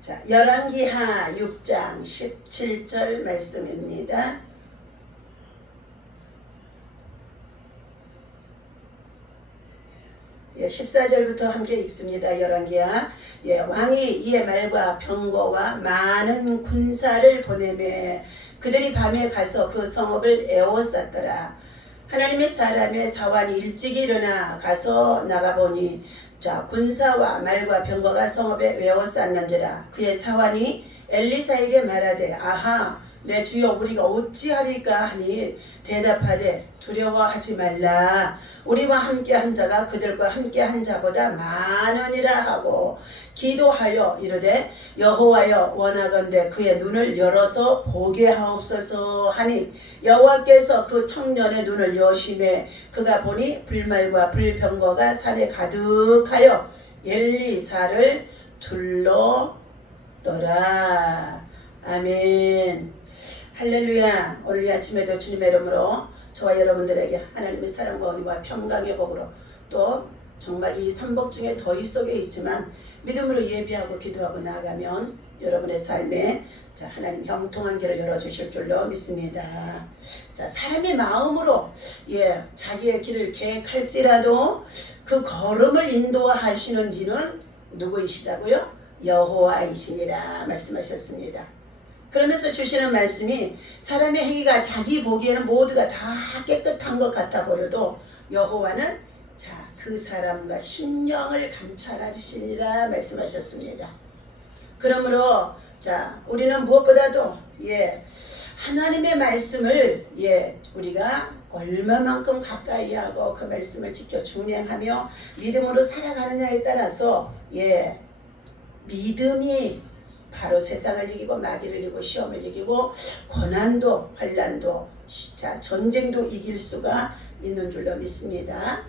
자, 열왕기하 6장 17절 말씀입니다. 예, 14절부터 함께 읽습니다. 열왕기하. 예, 왕이 이에 말과 병거와 많은 군사를 보내매 그들이 밤에 가서 그 성읍을 에워쌌더라. 하나님의 사람의 사환이 일찍이 일어나 가서 나가보니 자, 군사와 말과 병거가 성읍에 에워쌌는지라. 그의 사환이 엘리사에게 말하되 아하 내 주여 우리가 어찌하리까 하니 대답하되 두려워하지 말라. 우리와 함께한 자가 그들과 함께한 자보다 많으니라 하고 기도하여 이르되 여호와여 원하건대 그의 눈을 열어서 보게 하옵소서 하니 여호와께서 그 청년의 눈을 여심해 그가 보니 불말과 불병거가 산에 가득하여 엘리사를 둘러더라. 아멘. 할렐루야. 오늘 이 아침에도 주님의 이름으로 저와 여러분들에게 하나님의 사랑과 은혜와 평강의 복으로 또 정말 이 삼복 중에 더위 속에 있지만 믿음으로 예비하고 기도하고 나아가면 여러분의 삶에 자, 하나님 형통한 길을 열어주실 줄로 믿습니다. 자, 사람의 마음으로 예, 자기의 길을 계획할지라도 그 걸음을 인도하시는 이는 누구이시다고요? 여호와이시니라 말씀하셨습니다. 그러면서 주시는 말씀이 사람의 행위가 자기 보기에는 모두가 다 깨끗한 것 같아 보여도 여호와는 자, 그 사람과 심령을 감찰하시니라 말씀하셨습니다. 그러므로 자, 우리는 무엇보다도 예, 하나님의 말씀을 예, 우리가 얼마만큼 가까이 하고 그 말씀을 지켜 준행하며 믿음으로 살아가느냐에 따라서 예, 믿음이 바로 세상을 이기고 마귀를 이기고 시험을 이기고 고난도 환난도 자, 전쟁도 이길 수가 있는 줄로 믿습니다.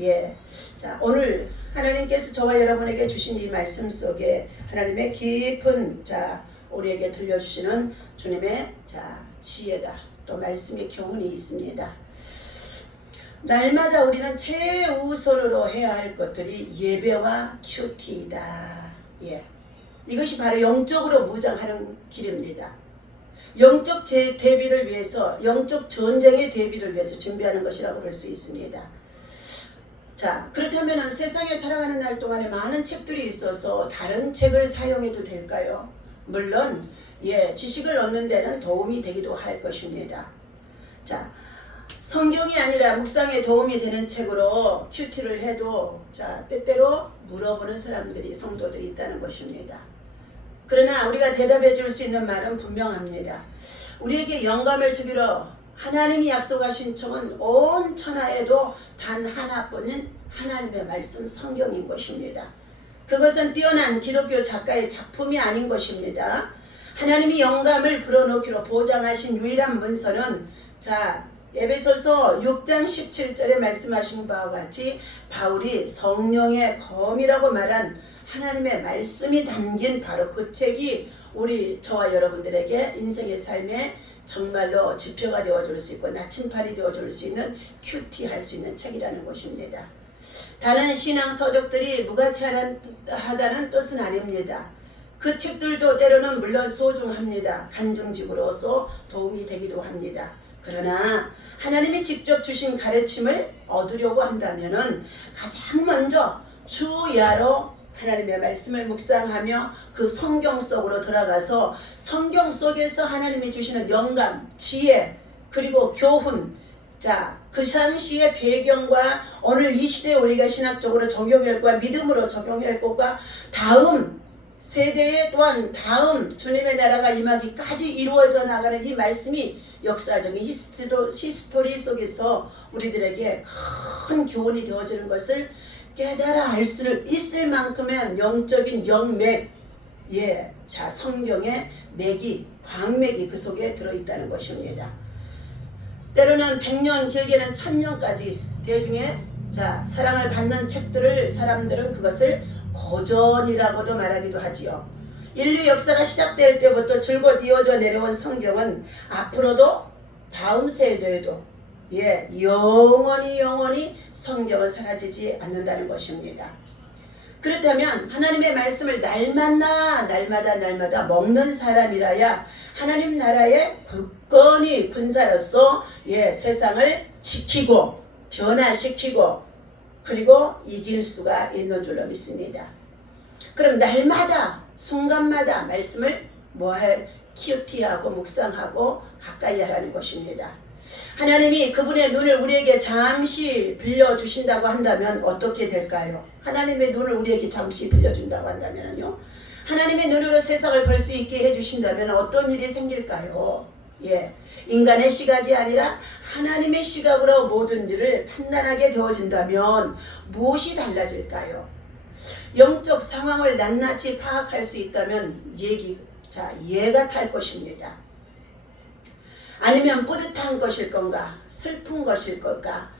예, 자, 오늘 하나님께서 저와 여러분에게 주신 이 말씀 속에 하나님의 깊은 자, 우리에게 들려주시는 주님의 자, 지혜가 또 말씀의 교훈이 있습니다. 날마다 우리는 최우선으로 해야 할 것들이 예배와 큐티이다. 예. 이것이 바로 영적으로 무장하는 길입니다. 영적 대비를 위해서, 영적 전쟁의 대비를 위해서 준비하는 것이라고 볼 수 있습니다. 자, 그렇다면 세상에 살아가는 날 동안에 많은 책들이 있어서 다른 책을 사용해도 될까요? 물론 예, 지식을 얻는 데는 도움이 되기도 할 것입니다. 자, 성경이 아니라 묵상에 도움이 되는 책으로 큐티를 해도 자, 때때로 물어보는 사람들이 성도들이 있다는 것입니다. 그러나 우리가 대답해 줄 수 있는 말은 분명합니다. 우리에게 영감을 주기로 하나님이 약속하신 척은 온 천하에도 단 하나뿐인 하나님의 말씀 성경인 것입니다. 그것은 뛰어난 기독교 작가의 작품이 아닌 것입니다. 하나님이 영감을 불어넣기로 보장하신 유일한 문서는 자, 에베소서 6장 17절에 말씀하신 바와 같이 바울이 성령의 검이라고 말한 하나님의 말씀이 담긴 바로 그 책이 우리 저와 여러분들에게 인생의 삶에 정말로 지표가 되어줄 수 있고 나침판이 되어줄 수 있는 큐티할 수 있는 책이라는 것입니다. 다른 신앙 서적들이 무가치하다는 뜻은 아닙니다. 그 책들도 때로는 물론 소중합니다. 간증집으로서 도움이 되기도 합니다. 그러나 하나님이 직접 주신 가르침을 얻으려고 한다면 가장 먼저 주야로 하나님의 말씀을 묵상하며 그 성경 속으로 들어가서 성경 속에서 하나님이 주시는 영감, 지혜, 그리고 교훈, 자, 그 당시의 배경과 오늘 이 시대에 우리가 신학적으로 적용할 것과 믿음으로 적용할 것과 다음 세대에 또한 다음 주님의 나라가 임하기까지 이루어져 나가는 이 말씀이 역사적인 히스토리 속에서 우리들에게 큰 교훈이 되어지는 것을 깨달아 알 수 있을 만큼의 영적인 영맥, 예, 자, 성경의 맥이, 광맥이 그 속에 들어있다는 것입니다. 때로는 100년, 길게는 1000년까지 대중에 자, 사랑을 받는 책들을 사람들은 그것을 고전이라고도 말하기도 하지요. 인류 역사가 시작될 때부터 줄곧 이어져 내려온 성경은 앞으로도 다음 세대에도 예, 영원히 성경은 사라지지 않는다는 것입니다. 그렇다면 하나님의 말씀을 날마다 먹는 사람이라야 하나님 나라의 굳건히 군사로서 세상을 지키고 변화시키고 그리고 이길 수가 있는 줄로 믿습니다. 그럼 날마다 순간마다 말씀을 큐티하고 묵상하고 가까이 하라는 것입니다. 하나님이 그분의 눈을 우리에게 잠시 빌려주신다고 한다면 어떻게 될까요? 하나님의 눈을 우리에게 잠시 빌려준다고 한다면요, 하나님의 눈으로 세상을 볼 수 있게 해주신다면 어떤 일이 생길까요? 인간의 시각이 아니라 하나님의 시각으로 모든 일을 판단하게 되어진다면 무엇이 달라질까요? 영적 상황을 낱낱이 파악할 수 있다면 예가 탈 것입니다. 아니면 뿌듯한 것일 건가? 슬픈 것일 건가?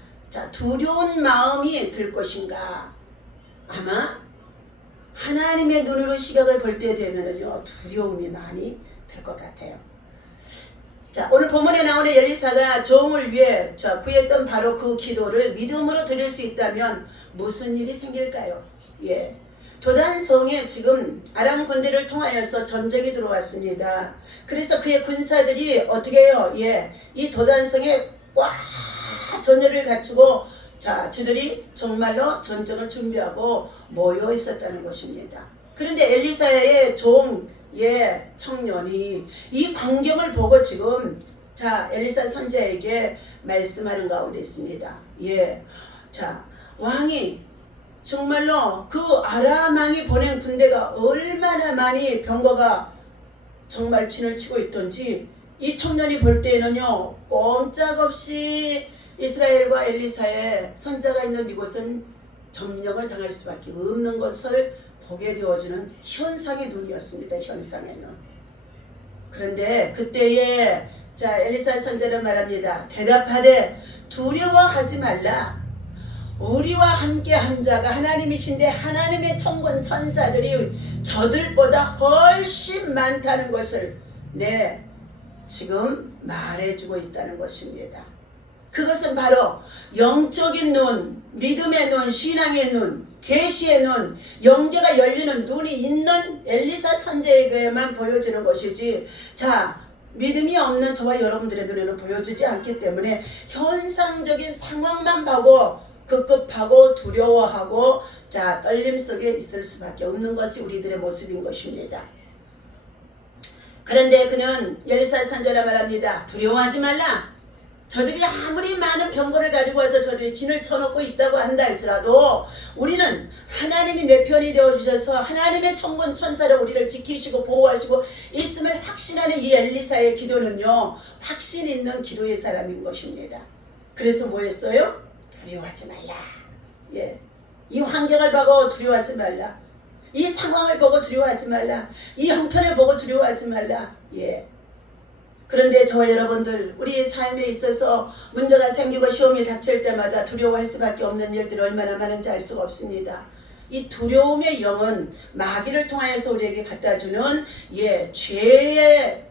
두려운 마음이 들 것인가? 아마 하나님의 눈으로 시각을 볼 때 되면은요, 두려움이 많이 들 것 같아요. 오늘 본문에 나오는 엘리사가 종을 위해 구했던 바로 그 기도를 믿음으로 드릴 수 있다면 무슨 일이 생길까요? 도단성에 지금 아람 군대를 통하여서 전쟁이 들어왔습니다. 그래서 그의 군사들이 어떻게 해요? 이 도단성에 꽉 전열을 갖추고 저들이 정말로 전쟁을 준비하고 모여 있었다는 것입니다. 그런데 엘리사의 청년이 이 광경을 보고 지금 엘리사 선지자에게 말씀하는 가운데 있습니다. 왕이 정말로 그 아람 왕이 보낸 군대가 얼마나 많이 병거가 정말 진을 치고 있던지 이 청년이 볼 때에는요, 꼼짝없이 이스라엘과 엘리사의 선자가 있는 이곳은 점령을 당할 수밖에 없는 것을 보게 되어지는 현상의 눈이었습니다. 현상의 눈. 그런데 그때에 엘리사 선자는 말합니다. 대답하되 두려워하지 말라. 우리와 함께 한 자가 하나님이신데 하나님의 천군 천사들이 저들보다 훨씬 많다는 것을 지금 말해주고 있다는 것입니다. 그것은 바로 영적인 눈, 믿음의 눈, 신앙의 눈, 계시의 눈, 영계가 열리는 눈이 있는 엘리사 선지자에게만 보여지는 것이지 믿음이 없는 저와 여러분들의 눈에는 보여지지 않기 때문에 현상적인 상황만 보고 급급하고 두려워하고 떨림 속에 있을 수밖에 없는 것이 우리들의 모습인 것입니다. 그런데 그는 엘리사 선지자라 말합니다. 두려워하지 말라. 저들이 아무리 많은 병거를 가지고 와서 저들이 진을 쳐놓고 있다고 한다 할지라도 우리는 하나님이 내 편이 되어주셔서 하나님의 천군 천사로 우리를 지키시고 보호하시고 있음을 확신하는 이 엘리사의 기도는요, 확신 있는 기도의 사람인 것입니다. 그래서 뭐 했어요? 두려워하지 말라. 이 환경을 보고 두려워하지 말라. 이 상황을 보고 두려워하지 말라. 이 형편을 보고 두려워하지 말라. 그런데 저와 여러분들, 우리 삶에 있어서 문제가 생기고 시험이 닥칠 때마다 두려워할 수밖에 없는 일들이 얼마나 많은지 알 수가 없습니다. 이 두려움의 영은 마귀를 통하여서 우리에게 갖다주는 죄의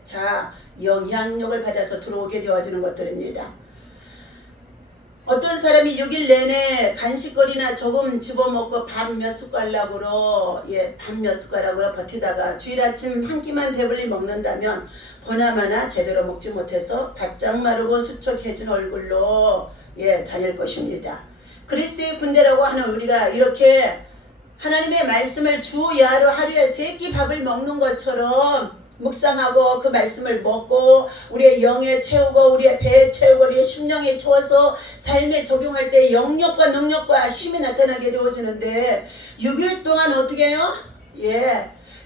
영향력을 받아서 들어오게 되어주는 것들입니다. 어떤 사람이 6일 내내 간식거리나 조금 집어먹고 밥 몇 숟가락으로 버티다가 주일 아침 한 끼만 배불리 먹는다면 보나마나 제대로 먹지 못해서 바짝 마르고 수척해진 얼굴로 다닐 것입니다. 그리스도의 군대라고 하는 우리가 이렇게 하나님의 말씀을 주야로 하루에 3끼 밥을 먹는 것처럼 묵상하고 그 말씀을 먹고 우리의 영에 채우고 우리의 배에 채우고 우리의 심령에 채워서 삶에 적용할 때 영역과 능력과 힘이 나타나게 되어지는데 6일 동안 어떻게 해요?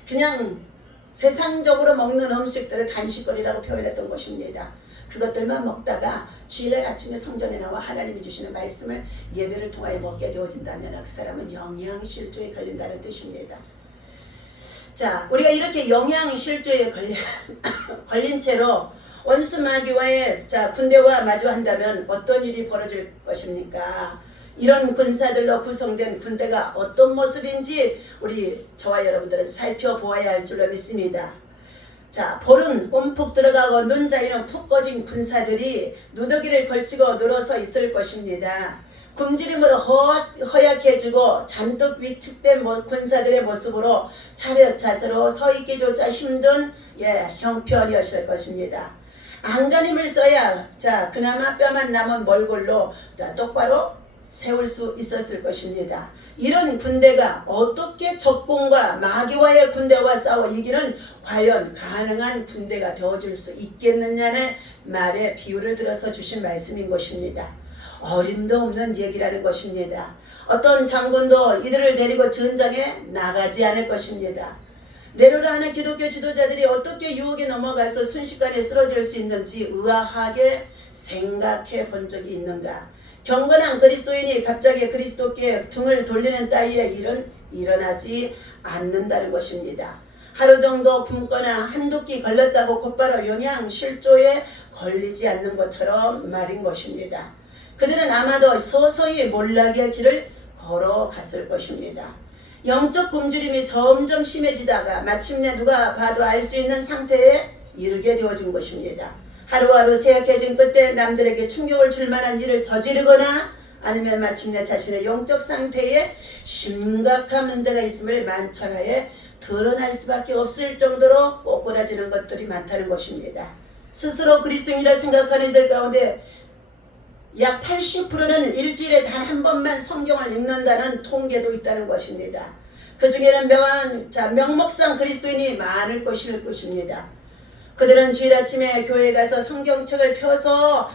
그냥 세상적으로 먹는 음식들을 간식거리라고 표현했던 것입니다. 그것들만 먹다가 주일날 아침에 성전에 나와 하나님이 주시는 말씀을 예배를 통하여 먹게 되어진다면 그 사람은 영양실조에 걸린다는 뜻입니다. 우리가 이렇게 영양실조에 걸린 채로 원수마귀와의 군대와 마주한다면 어떤 일이 벌어질 것입니까? 이런 군사들로 구성된 군대가 어떤 모습인지 저와 여러분들은 살펴보아야 할 줄로 믿습니다. 볼은 움푹 들어가고 눈 자리는 푹 꺼진 군사들이 누더기를 걸치고 늘어서 있을 것입니다. 굶주림으로 허약해지고 잔뜩 위축된 군사들의 모습으로 차렷 자세로 서 있기조차 힘든 형편이었을 것입니다. 안간힘을 써야 그나마 뼈만 남은 몰골로 똑바로 세울 수 있었을 것입니다. 이런 군대가 어떻게 적군과 마귀와의 군대와 싸워 이기는 과연 가능한 군대가 되어줄 수 있겠느냐는 말에 비유를 들어서 주신 말씀인 것입니다. 어림도 없는 얘기라는 것입니다. 어떤 장군도 이들을 데리고 전장에 나가지 않을 것입니다. 네로라 하는 기독교 지도자들이 어떻게 유혹에 넘어가서 순식간에 쓰러질 수 있는지 의아하게 생각해 본 적이 있는가? 경건한 그리스도인이 갑자기 그리스도께 등을 돌리는 따위의 일은 일어나지 않는다는 것입니다. 하루 정도 굶거나 한두 끼 걸렸다고 곧바로 영양실조에 걸리지 않는 것처럼 말인 것입니다. 그들은 아마도 서서히 몰락의 길을 걸어갔을 것입니다. 영적 굶주림이 점점 심해지다가 마침내 누가 봐도 알 수 있는 상태에 이르게 되어진 것입니다. 하루하루 쇠약해진 끝에 남들에게 충격을 줄 만한 일을 저지르거나 아니면 마침내 자신의 영적 상태에 심각한 문제가 있음을 만천하에 드러날 수밖에 없을 정도로 꼬꾸라지는 것들이 많다는 것입니다. 스스로 그리스도인이라 생각하는 이들 가운데 약 80%는 일주일에 단 한 번만 성경을 읽는다는 통계도 있다는 것입니다. 그 중에는 명목상 그리스도인이 많을 것입니다. 그들은 주일 아침에 교회에 가서 성경책을 펴서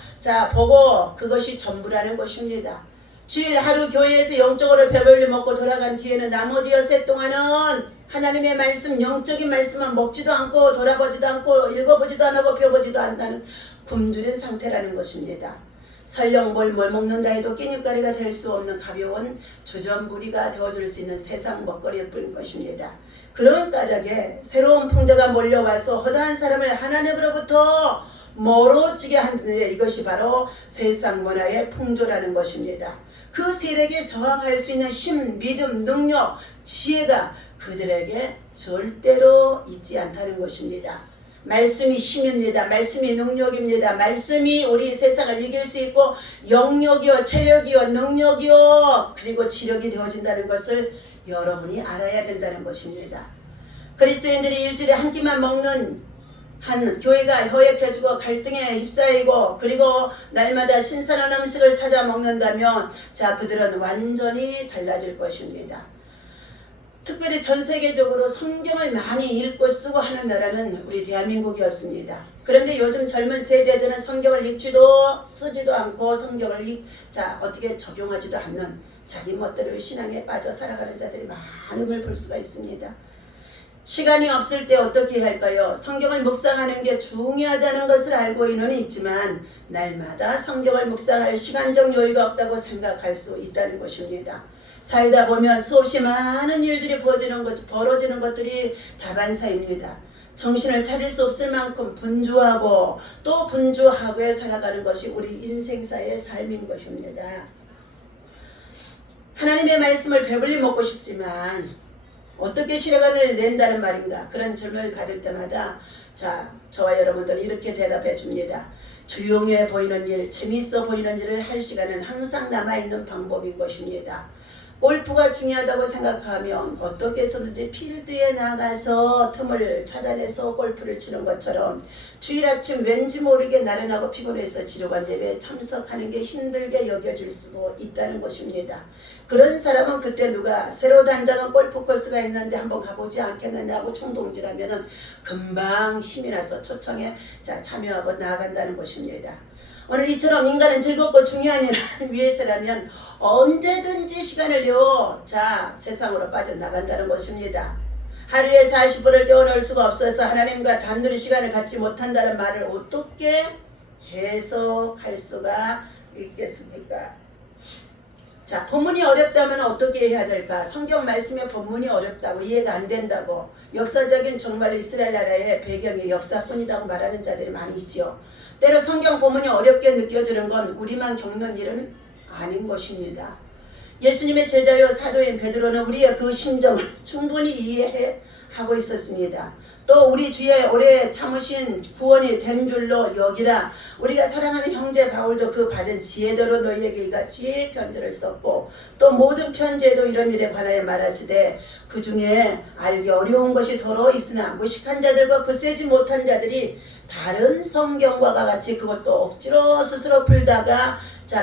보고 그것이 전부라는 것입니다. 주일 하루 교회에서 영적으로 배불리 먹고 돌아간 뒤에는 나머지 엿새 동안은 하나님의 말씀, 영적인 말씀은 먹지도 않고 돌아보지도 않고 읽어보지도 안 하고 펴보지도 않는 굶주린 상태라는 것입니다. 설령 뭘 먹는다 해도 끼니거리가 될 수 없는 가벼운 주전부리가 되어줄 수 있는 세상 먹거리일 뿐인 것입니다. 그런 까닭에 새로운 풍조가 몰려와서 허다한 사람을 하나님으로부터 멀어지게 하는데 이것이 바로 세상 문화의 풍조라는 것입니다. 그 세력에 저항할 수 있는 힘, 믿음, 능력, 지혜가 그들에게 절대로 있지 않다는 것입니다. 말씀이 힘입니다. 말씀이 능력입니다. 말씀이 우리 세상을 이길 수 있고 영역이요, 체력이요, 능력이요, 그리고 지력이 되어진다는 것을 여러분이 알아야 된다는 것입니다. 그리스도인들이 일주일에 한 끼만 먹는 한 교회가 허약해지고 갈등에 휩싸이고 그리고 날마다 신선한 음식을 찾아 먹는다면 그들은 완전히 달라질 것입니다. 특별히 전 세계적으로 성경을 많이 읽고 쓰고 하는 나라는 우리 대한민국이었습니다. 그런데 요즘 젊은 세대들은 성경을 읽지도 쓰지도 않고 성경을 어떻게 적용하지도 않는 자기 멋대로의 신앙에 빠져 살아가는 자들이 많음을 볼 수가 있습니다. 시간이 없을 때 어떻게 할까요? 성경을 묵상하는 게 중요하다는 것을 알고는 있지만 날마다 성경을 묵상할 시간적 여유가 없다고 생각할 수 있다는 것입니다. 살다 보면 수없이 많은 일들이 벌어지는 것들이 다반사입니다. 정신을 차릴 수 없을 만큼 분주하고 또 분주하게 살아가는 것이 우리 인생사의 삶인 것입니다. 하나님의 말씀을 배불리 먹고 싶지만 어떻게 시간을 낸다는 말인가? 그런 질문을 받을 때마다 저와 여러분들은 이렇게 대답해 줍니다. 조용해 보이는 일, 재미있어 보이는 일을 할 시간은 항상 남아있는 방법인 것입니다. 골프가 중요하다고 생각하면 어떻게 해서든지 필드에 나가서 틈을 찾아내서 골프를 치는 것처럼 주일 아침 왠지 모르게 나른하고 피곤해서 지루한 예배에 참석하는 게 힘들게 여겨질 수도 있다는 것입니다. 그런 사람은 그때 누가 새로 단장한 골프 코스가 있는데 한번 가보지 않겠느냐고 충동질하면 금방 힘이 나서 초청에 참여하고 나아간다는 것입니다. 오늘 이처럼 인간은 즐겁고 중요한 일을 위해서라면 언제든지 시간을 내어 세상으로 빠져나간다는 것입니다. 하루에 40분을 떼어놓을 수가 없어서 하나님과 단둘이 시간을 갖지 못한다는 말을 어떻게 해석할 수가 있겠습니까? 본문이 어렵다면 어떻게 해야 될까? 성경 말씀의 본문이 어렵다고 이해가 안 된다고 역사적인 정말로 이스라엘 나라의 배경이 역사뿐이라고 말하는 자들이 많이 있죠. 때로 성경 본문이 어렵게 느껴지는 건 우리만 겪는 일은 아닌 것입니다. 예수님의 제자요 사도인 베드로는 우리의 그 심정을 충분히 이해해 하고 있었습니다. 또 우리 주의 오래 참으신 구원이 된 줄로 여기라. 우리가 사랑하는 형제 바울도 그 받은 지혜대로 너희에게 이같이 편지를 썼고 또 모든 편지에도 이런 일에 관하여 말하시되 그 중에 알기 어려운 것이 더러 있으나 무식한 자들과 굳세지 못한 자들이 다른 성경과 같이 그것도 억지로 스스로 풀다가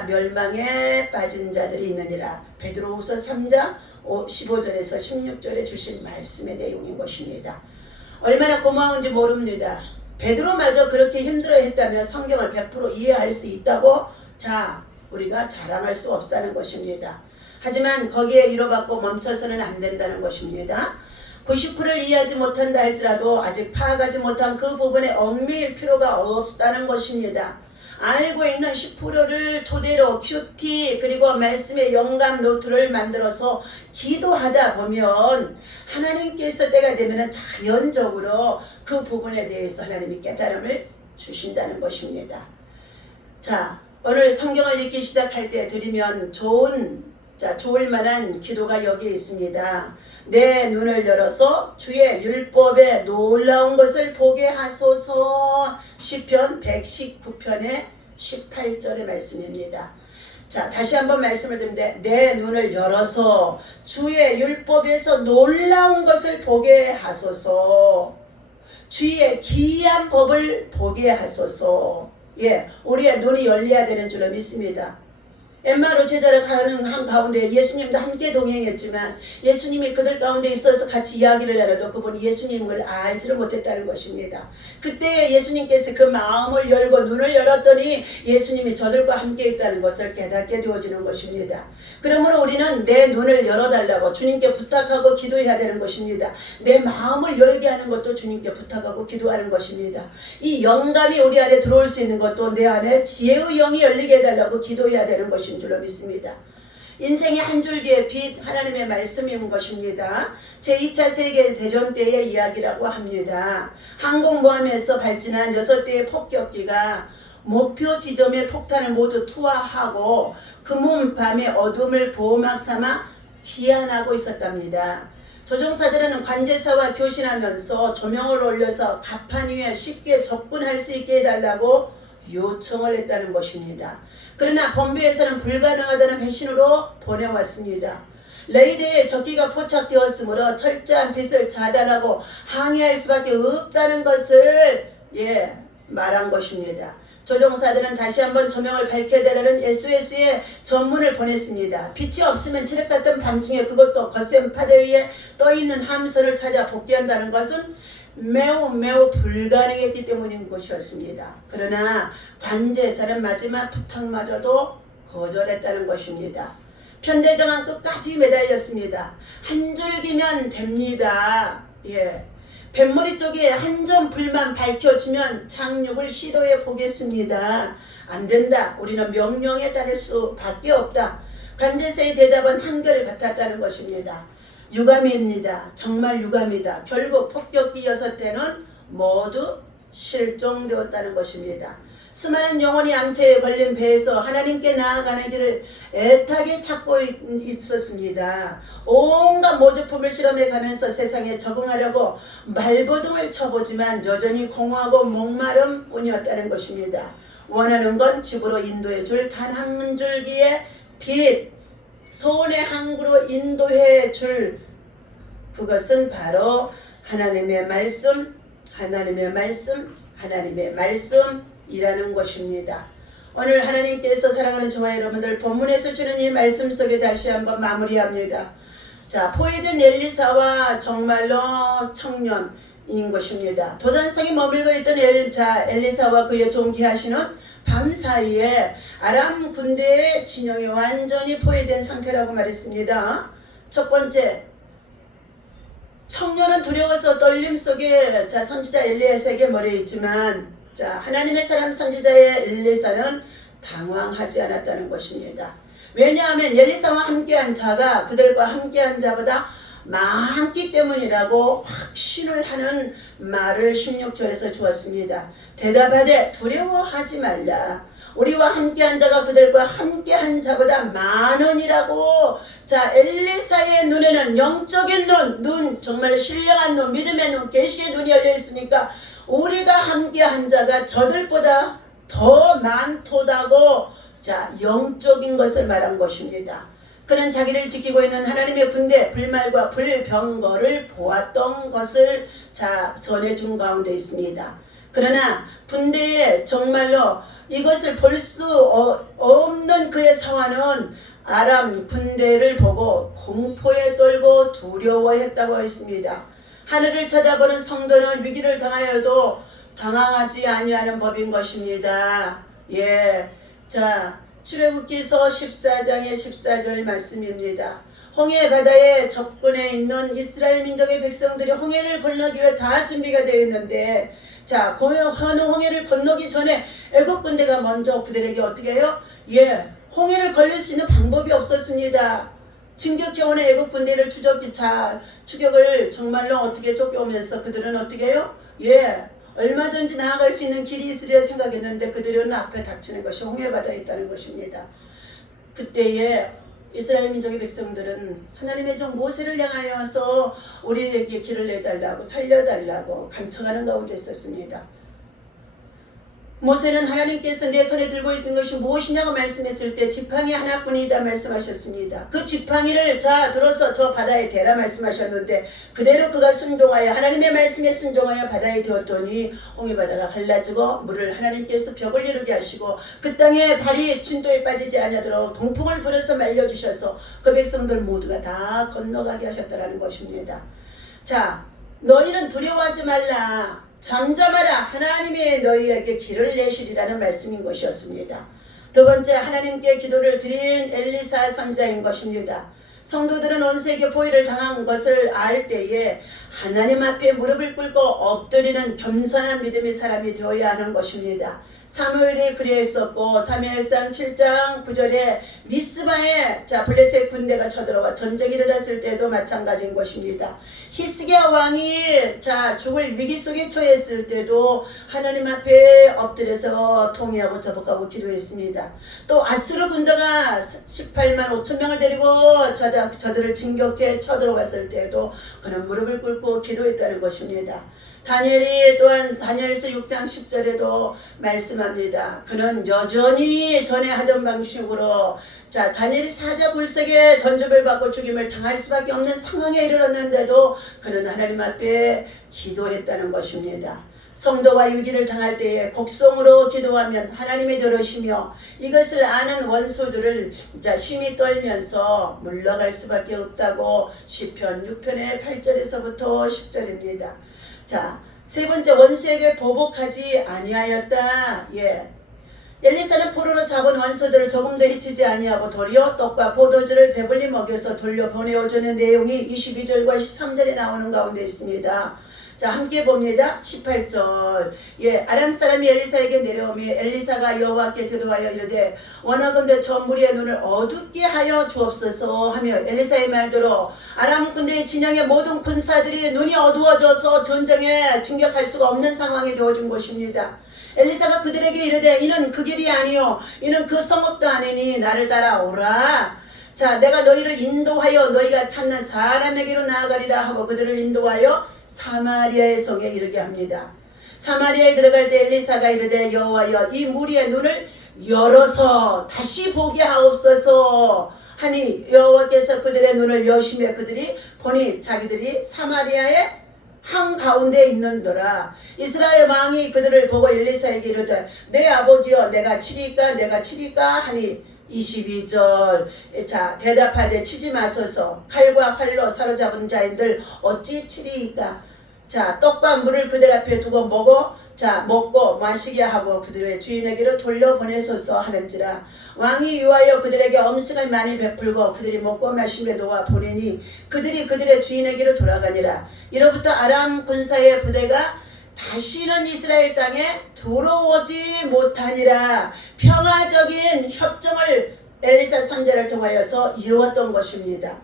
멸망에 빠진 자들이 있느니라. 베드로후서 3장 15절에서 16절에 주신 말씀의 내용인 것입니다. 얼마나 고마운지 모릅니다. 베드로마저 그렇게 힘들어했다면 성경을 100% 이해할 수 있다고 우리가 자랑할 수 없다는 것입니다. 하지만 거기에 이로받고 멈춰서는 안 된다는 것입니다. 90%를 이해하지 못한다 할지라도 아직 파악하지 못한 그 부분에 얽매일 필요가 없다는 것입니다. 알고 있는 10%를 토대로 큐티 그리고 말씀의 영감 노트를 만들어서 기도하다 보면 하나님께서 때가 되면 자연적으로 그 부분에 대해서 하나님이 깨달음을 주신다는 것입니다. 오늘 성경을 읽기 시작할 때 드리면 좋을 만한 기도가 여기 있습니다. 내 눈을 열어서 주의 율법에 놀라운 것을 보게 하소서. 시편 119편의 18절의 말씀입니다. 다시 한번 말씀을 드리는데 내 눈을 열어서 주의 율법에서 놀라운 것을 보게 하소서. 주의 기이한 법을 보게 하소서. 우리의 눈이 열려야 되는 줄로 믿습니다. 엠마로 제자를 가는 한 가운데 예수님도 함께 동행했지만 예수님이 그들 가운데 있어서 같이 이야기를 나눠도 그분이 예수님을 알지를 못했다는 것입니다. 그때 예수님께서 그 마음을 열고 눈을 열었더니 예수님이 저들과 함께 있다는 것을 깨닫게 되어지는 것입니다. 그러므로 우리는 내 눈을 열어달라고 주님께 부탁하고 기도해야 되는 것입니다. 내 마음을 열게 하는 것도 주님께 부탁하고 기도하는 것입니다. 이 영감이 우리 안에 들어올 수 있는 것도 내 안에 지혜의 영이 열리게 해달라고 기도해야 되는 것입니다. 줄로 믿습니다. 인생의 한 줄기의 빛 하나님의 말씀인 것입니다. 제2차 세계대전 때의 이야기라고 합니다. 항공모함에서 발진한 6대의 폭격기가 목표 지점에 폭탄을 모두 투하하고 금은 밤의 어둠을 보호막 삼아 귀환하고 있었답니다. 조종사들은 관제사와 교신하면서 조명을 올려서 갑판 위에 쉽게 접근할 수 있게 해달라고 요청을 했다는 것입니다. 그러나 본부에서는 불가능하다는 회신으로 보내왔습니다. 레이더에 적기가 포착되었으므로 철저한 빛을 차단하고 항해할 수밖에 없다는 것을 말한 것입니다. 조종사들은 다시 한번 조명을 밝혀달라는 SOS의 전문을 보냈습니다. 빛이 없으면 칠흑 같은 밤중에 그것도 거센 파대 위에 떠있는 함선을 찾아 복귀한다는 것은 매우 불가능했기 때문인 것이었습니다. 그러나 관제사는 마지막 부탁마저도 거절했다는 것입니다. 편대정한 끝까지 매달렸습니다. 한 줄기면 됩니다. 뱃머리 쪽에 한 점 불만 밝혀주면 착륙을 시도해 보겠습니다. 안 된다. 우리는 명령에 따를 수밖에 없다. 관제사의 대답은 한결 같았다는 것입니다. 유감입니다. 정말 유감이다. 결국 폭격기 6대는 모두 실종되었다는 것입니다. 수많은 영혼이 암체에 걸린 배에서 하나님께 나아가는 길을 애타게 찾고 있었습니다. 온갖 모조품을 실험해 가면서 세상에 적응하려고 말버둥을 쳐보지만 여전히 공허하고 목마름 뿐이었다는 것입니다. 원하는 건 집으로 인도해 줄 단 한 줄기의 빛, 소원의 항구로 인도해 줄 그것은 바로 하나님의 말씀, 하나님의 말씀, 하나님의 말씀이라는 것입니다. 오늘 하나님께서 사랑하는 저와 여러분들 본문에서 주는 이 말씀 속에 다시 한번 마무리합니다. 포획된 엘리사와 정말로 청년인 것입니다. 도단성에 머물고 있던 엘리사와 그의 존귀하시는 밤사이에 아람 군대의 진영이 완전히 포획된 상태라고 말했습니다. 첫 번째, 청년은 두려워서 떨림 속에 선지자 엘리야에게 머리 있지만 하나님의 사람 선지자의 엘리사는 당황하지 않았다는 것입니다. 왜냐하면 엘리사와 함께한 자가 그들과 함께한 자보다 많기 때문이라고 확신을 하는 말을 16절에서 주었습니다. 대답하되 두려워하지 말라. 우리와 함께한 자가 그들과 함께한 자보다 많으니라고. 자, 엘리사의 눈에는 영적인 눈 정말 신령한 눈, 믿음의 눈, 계시의 눈이 열려 있으니까 우리가 함께한 자가 저들보다 더 많도다고. 자, 영적인 것을 말한 것입니다. 그는 자기를 지키고 있는 하나님의 군대 불말과 불병거를 보았던 것을 전해준 가운데 있습니다. 그러나 군대에 정말로 이것을 볼 수 없는 그의 상황은 아람 군대를 보고 공포에 떨고 두려워했다고 했습니다. 하늘을 쳐다보는 성도는 위기를 당하여도 당황하지 아니하는 법인 것입니다. 예, 자, 출애굽기서 14장의 14절 말씀입니다. 홍해 바다에 접근해 있는 이스라엘 민족의 백성들이 홍해를 건너기 위해 다 준비가 되어 있는데, 자, 홍해를 건너기 전에 애굽 군대가 먼저 그들에게 어떻게 해요? 예, 홍해를 건널 수 있는 방법이 없었습니다. 진격해오는 애굽 군대를 추격을 정말로 어떻게 쫓겨오면서 그들은 어떻게 해요? 예, 얼마든지 나아갈 수 있는 길이 있으리라 생각했는데 그들은 앞에 닥치는 것이 홍해바다에 있다는 것입니다. 그때에 이스라엘 민족의 백성들은 하나님의 종 모세를 향하여서 우리에게 길을 내달라고 살려달라고 간청하는 가운데 있었습니다. 모세는 하나님께서 내 손에 들고 있는 것이 무엇이냐고 말씀했을 때 지팡이 하나뿐이다 말씀하셨습니다. 그 지팡이를 들어서 저 바다에 대라 말씀하셨는데 그대로 그가 순종하여 하나님의 말씀에 순종하여 바다에 되었더니 홍해바다가 갈라지고 물을 하나님께서 벽을 이루게 하시고 그 땅에 발이 진도에 빠지지 아니하도록 동풍을 불어서 말려주셔서 그 백성들 모두가 다 건너가게 하셨다는 것입니다. 자, 너희는 두려워하지 말라. 잠잠하라. 하나님이 너희에게 길을 내시리라는 말씀인 것이었습니다. 두 번째, 하나님께 기도를 드린 엘리사 선지자인 것입니다. 성도들은 원수에게 포위를 당한 것을 알 때에 하나님 앞에 무릎을 꿇고 엎드리는 겸손한 믿음의 사람이 되어야 하는 것입니다. 사무엘이 그리했었고 사무엘상 7장 9절에 미스바에 블레셋 군대가 쳐들어와 전쟁이 일어났을 때도 마찬가지인 것입니다. 히스기야 왕이 죽을 위기 속에 처했을 때도 하나님 앞에 엎드려서 통회하고 자복하고 기도했습니다. 또 아수르 군대가 18만 5천 명을 데리고 저들을 진격해 쳐들어갔을 때도 그는 무릎을 꿇고 기도했다는 것입니다. 다니엘이 또한 다니엘서 6장 10절에도 말씀합니다. 그는 여전히 전에 하던 방식으로 다니엘이 사자 굴석에 던짐을 받고 죽임을 당할 수밖에 없는 상황에 이르렀는데도 그는 하나님 앞에 기도했다는 것입니다. 성도와 위기를 당할 때에 곡성으로 기도하면 하나님이 들으시며 이것을 아는 원수들을 심히 떨면서 물러갈 수밖에 없다고 시편 6편의 8절에서부터 10절입니다. 자, 세 번째, 원수에게 보복하지 아니하였다. 예. 엘리사는 포로로 잡은 원수들을 조금도 해치지 아니하고 도리어 떡과 포도주를 배불리 먹여서 돌려보내어주는 내용이 22절과 13절에 나오는 가운데 있습니다. 자, 함께 봅니다. 18절. 예, 아람 사람이 엘리사에게 내려오며 엘리사가 여호와께 기도하여 이르되 원하건대 저 무리의 눈을 어둡게 하여 주옵소서 하며 엘리사의 말대로 아람 군대의 진영의 모든 군사들이 눈이 어두워져서 전쟁에 진격할 수가 없는 상황이 되어진 것입니다. 엘리사가 그들에게 이르되 이는 그 길이 아니요 이는 그 성읍도 아니니 나를 따라오라. 자, 내가 너희를 인도하여 너희가 찾는 사람에게로 나아가리라 하고 그들을 인도하여 사마리아의 성에 이르게 합니다. 사마리아에 들어갈 때 엘리사가 이르되 여호와여 이 무리의 눈을 열어서 다시 보게 하옵소서 하니 여호와께서 그들의 눈을 여시며 그들이 보니 자기들이 사마리아의 한가운데 있는도라. 이스라엘 왕이 그들을 보고 엘리사에게 이르되 내 아버지여 내가 치리까 하니 22절. 자, 대답하되 치지 마소서. 칼과 활로 사로잡은 자인들 어찌 치리이까. 자, 떡과 물을 그들 앞에 두고 먹고 마시게 하고 그들의 주인에게로 돌려보내소서 하는지라. 왕이 유하여 그들에게 음식을 많이 베풀고 그들이 먹고 마시며 놓아 보내니 그들이 그들의 주인에게로 돌아가니라. 이로부터 아람 군사의 부대가 다시는 이스라엘 땅에 들어오지 못하니라. 평화적인 협정을 엘리사 선지자를 통하여서 이루었던 것입니다.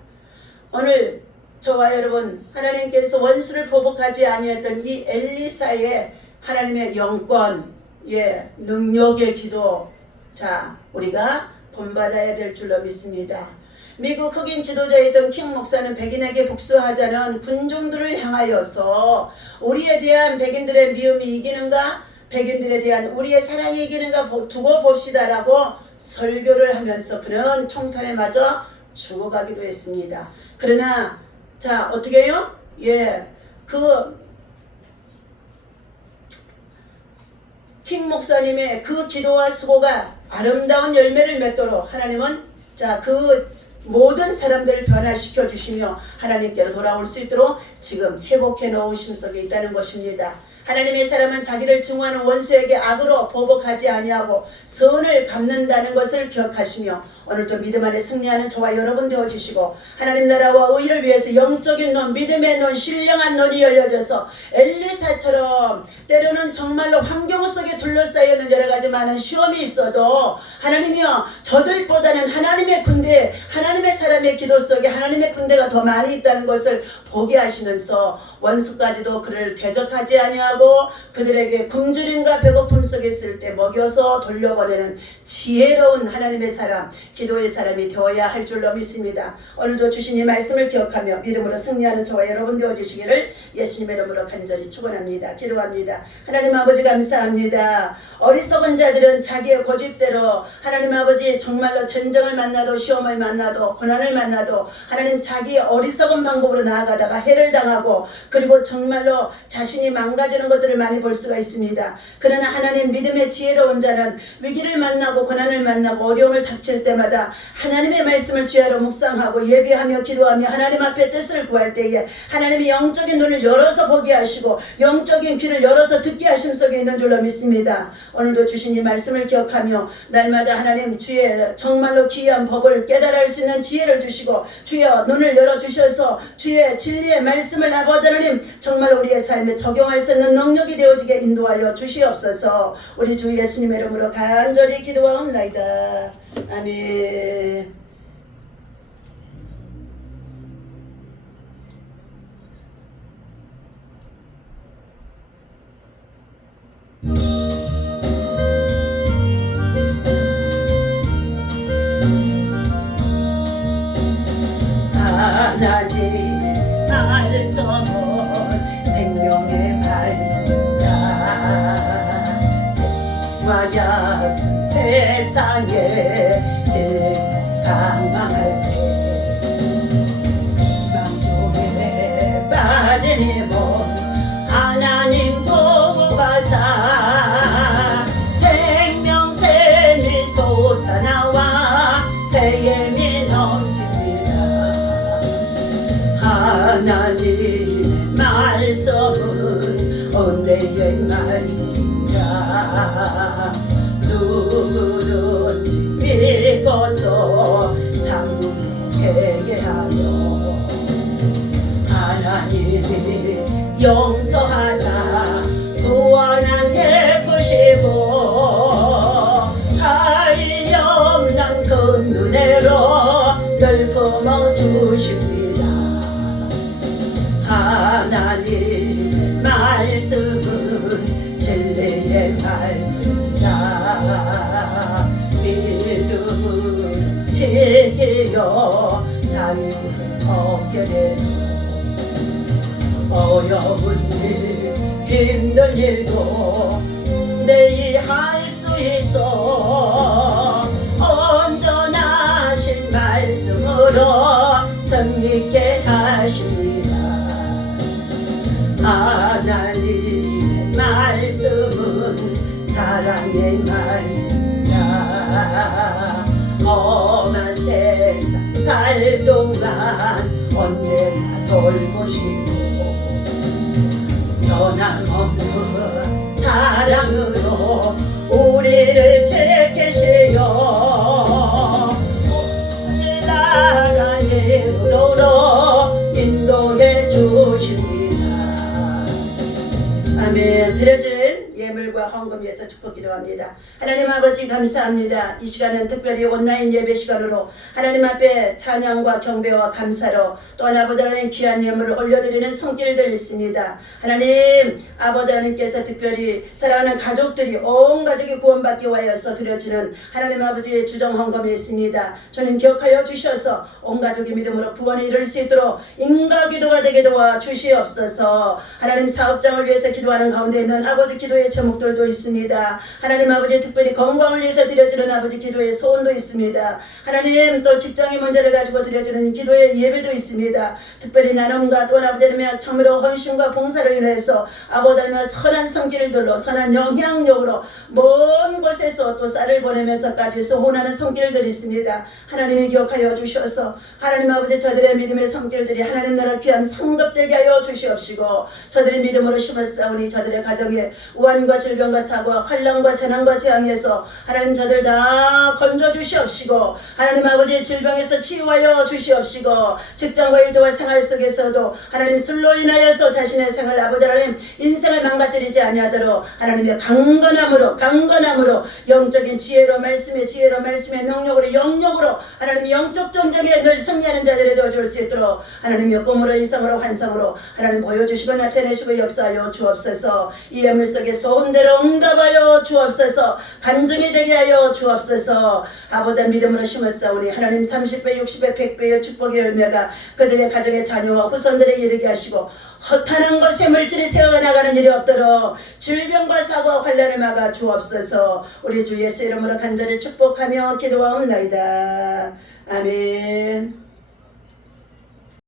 오늘 저와 여러분, 하나님께서 원수를 보복하지 아니했던 이 엘리사의 하나님의 영권, 능력의 기도, 자, 우리가 본받아야 될 줄로 믿습니다. 미국 흑인 지도자였던 킹 목사는 백인에게 복수하자는 군중들을 향하여서 우리에 대한 백인들의 미움이 이기는가, 백인들에 대한 우리의 사랑이 이기는가 두고 봅시다라고 설교를 하면서 그는 총탄에 맞아 죽어가기도 했습니다. 그러나 자, 어떻게 해요? 예, 킹 목사님의 그 기도와 수고가 아름다운 열매를 맺도록 하나님은 모든 사람들을 변화시켜 주시며 하나님께로 돌아올 수 있도록 지금 회복해 놓으심 속에 있다는 것입니다. 하나님의 사람은 자기를 증오하는 원수에게 악으로 보복하지 아니하고 선을 갚는다는 것을 기억하시며 오늘도 믿음 안에 승리하는 저와 여러분 되어주시고 하나님 나라와 의를 위해서 영적인 눈, 믿음의 눈, 신령한 눈이 열려져서 엘리사처럼 때로는 정말로 환경 속에 둘러싸여 있는 여러 가지 많은 시험이 있어도 하나님이여 저들보다는 하나님의 군대, 하나님의 사람의 기도 속에 하나님의 군대가 더 많이 있다는 것을 보게 하시면서 원수까지도 그를 대적하지 아니하고 그들에게 굶주림과 배고픔 속에 있을 때 먹여서 돌려보내는 지혜로운 하나님의 사람, 기도의 사람이 되어야 할 줄로 믿습니다. 오늘도 주신 이 말씀을 기억하며 믿음으로 승리하는 저와 여러분 되어주시기를 예수님의 이름으로 간절히 축원합니다. 기도합니다. 하나님 아버지 감사합니다. 어리석은 자들은 자기의 고집대로 하나님 아버지 정말로 전쟁을 만나도 시험을 만나도 고난을 만나도 하나님 자기의 어리석은 방법으로 나아가다가 해를 당하고 그리고 정말로 자신이 망가지는 것들을 많이 볼 수가 있습니다. 그러나 하나님 믿음의 지혜로운 자는 위기를 만나고 고난을 만나고 어려움을 닥칠 때마다 하나님의 말씀을 주야로 묵상하고 예비하며 기도하며 하나님 앞에 뜻을 구할 때에 하나님이 영적인 눈을 열어서 보게 하시고 영적인 귀를 열어서 듣게 하심 속에 있는 줄로 믿습니다. 오늘도 주신 이 말씀을 기억하며 날마다 하나님 주의 정말로 귀한 법을 깨달을 수 있는 지혜를 주시고 주여 눈을 열어주셔서 주의 진리의 말씀을 아버지 하나님 정말 우리의 삶에 적용할 수 있는 능력이 되어지게 인도하여 주시옵소서. 우리 주 예수님의 이름으로 간절히 기도하옵나이다. 아멘. 하나님 말씀은 생명의 말씀이다. 만약 세상에 길 방황할 때 망조에 빠진 힘은 하나님 보고 가사 생명샘이 솟아나와 새임이 넘칩니다. 하나님의 말씀은 은혜의 말씀이다. 누구든지 믿고서 참되게 하며 하나님이 용서하사 구원한 베푸시고 하이 없는 그 은혜로 늘 품어주십니다. 하나님의 말씀은 진리의 말씀이다. 믿음을 지키려 자유를 얻게 되고 어려운 일 힘든 일도 내일 할 수 있어 온전하신 말씀으로 승리케 하십니다. 하나님의 말씀은 사랑의 말씀이다. 험한 세상 살 동안 언제나 돌보시고 변함없는 사랑으로 우리를 지키시어 올라가는 도로 인도해 주십니다. 아멘. 드려진 예물 제물과 헌금 위해서 축복 기도합니다. 하나님 아버지 감사합니다. 이 시간은 특별히 온라인 예배 시간으로 하나님 앞에 찬양과 경배와 감사로 또 아버지 하나님 귀한 예물을 올려드리는 손길들 있습니다. 하나님 아버지 하나님께서 특별히 사랑하는 가족들이 온 가족이 구원받기 위하여서 드려주는 하나님 아버지의 주정 헌금이 있습니다. 주님 기억하여 주셔서 온 가족이 믿음으로 구원에 이를 수 있도록 인가 기도가 되게 도와 주시옵소서. 하나님 사업장을 위해서 기도하는 가운데 있는 아버지 기도의 제목들도 있습니다. 하나님 아버지 특별히 건강을 위해서 드려주는 아버지 기도의 소원도 있습니다. 하나님 또 직장의 문제를 가지고 드려주는 기도의 예배도 있습니다. 특별히 나눔과 또 아버지 하나님 참으로 헌신과 봉사로 인해서 아버지 하나님 선한 손길들로 선한 영향력으로 먼 곳에서 또 쌀을 보내면서까지 소원하는 손길들이 있습니다. 하나님이 기억하여 주셔서 하나님 아버지 저들의 믿음의 손길들이 하나님 나라 귀한 상급되게 하여 주시옵시고 저들의 믿음으로 심을 싸우니 저들의 가정에 우환과 질병과 사고와 환난과 재난과 재앙에서 하나님 저들 다 건져 주시옵시고 하나님 아버지의 질병에서 치유하여 주시옵시고 직장과 일터와 생활 속에서도 하나님 술로 인하여서 자신의 생활 아버지 하나님 인생을 망가뜨리지 아니하도록 하나님의 강건함으로 영적인 지혜로 말씀의 능력으로 영역으로 하나님 영적 전쟁에 늘 승리하는 자들이 되어줄 수 있도록 하나님의 꿈으로 이상으로 환상으로 하나님 보여주시고 나타내시고 역사하여 주옵소서. 이 예물 속에 소원대로 응답하여 주옵소서. 간증이 되게 하여 주옵소서. 아버지 믿음으로 심었사오니 하나님 30배 60배 100배의 축복의 열매가 그들의 가정의 자녀와 후손들에게 이르게 하시고 허탄한 것에 물질이 세워나가는 일이 없도록 질병과 사고와 환난을 막아 주옵소서. 우리 주 예수 이름으로 간절히 축복하며 기도하옵나이다. 아멘.